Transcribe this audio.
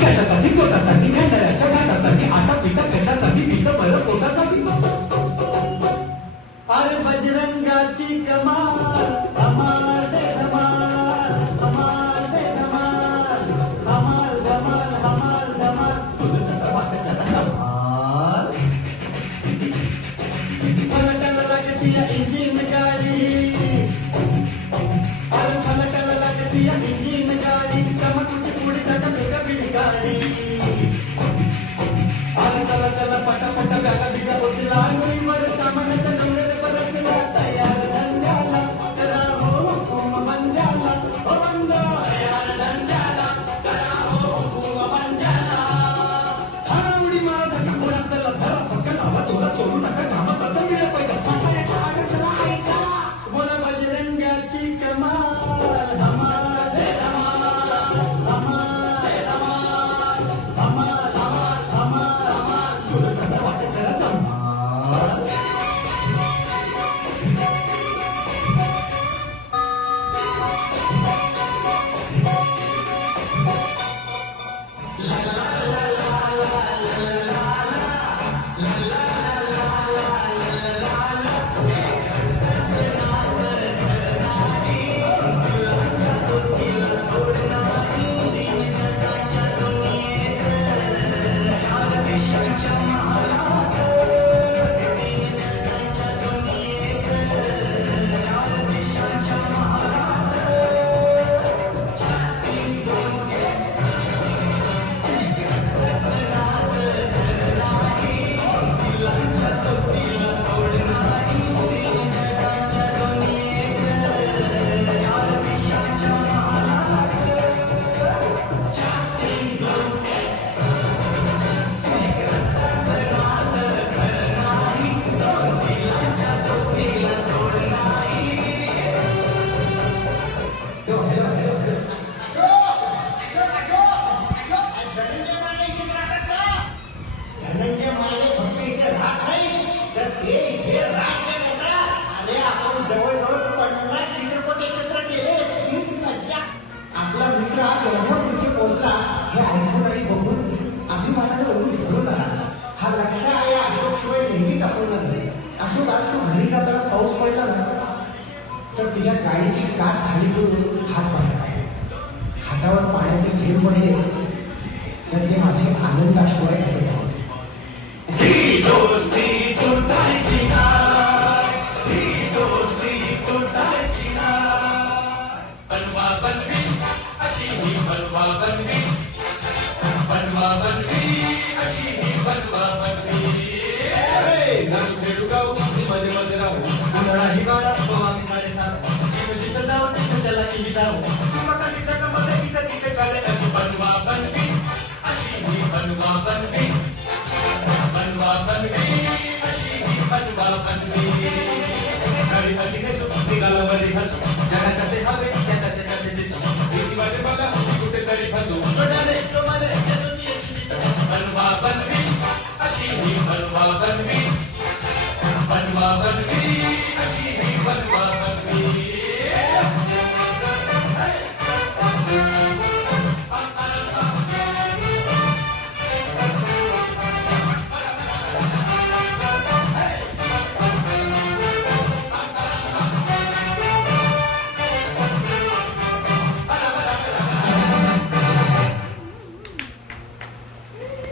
कशासाठी पोटासाठी खाणाऱ्याच्या घाटासाठी आता पिता कशासाठी पितं बरं पोटासाठी अरे बजरंगाची कमाल धमाल दे धमाल धमाल दे धमाल धमाल धमाल धमाल धमाल तुझं सगळं वाटत धमाल फलकाला लागती या इंजिन गाडी अरे फलकाला लागती या इंजिन गाडी चमकूची पुढे टाका बेगा बिडी गाडी अरे चला चला पटापटा बॅगा बिगा बसला वर सामानाच्या नवऱ्याला परतला तयार धंद्याला करा हो हुकूम बंद्याला हो बंद तयार धंद्याला करा हो हुकूम बंद्याला हा उडी मारा धक्का पुढा चला धरा फक्त नावा तोला सोडू नका कामात आता मिळा पाहिजे पापायाच्या आगे चला ऐका बोला बजरंगाची कमाल धमाल दे धमाल धमाल दे धमाल धमाल धमाल धमाल धमाल तुला सगळं वाटत चला संभाल अशोक आज तू घरी जाताना पाऊस पडला ना तर तुझ्या गाडीची काच खाली करून हात बाहेर हातावर पाण्याचे थेंब पडले तर ते माझे आनंद अश्वय असे सांगते हिवाळा, हिवाळा, हिवाळा, हिवाळा, हिवाळा, हिवाळा, हिवाळा, हिवाळा, हिवाळा, हिवाळा, हिवाळा,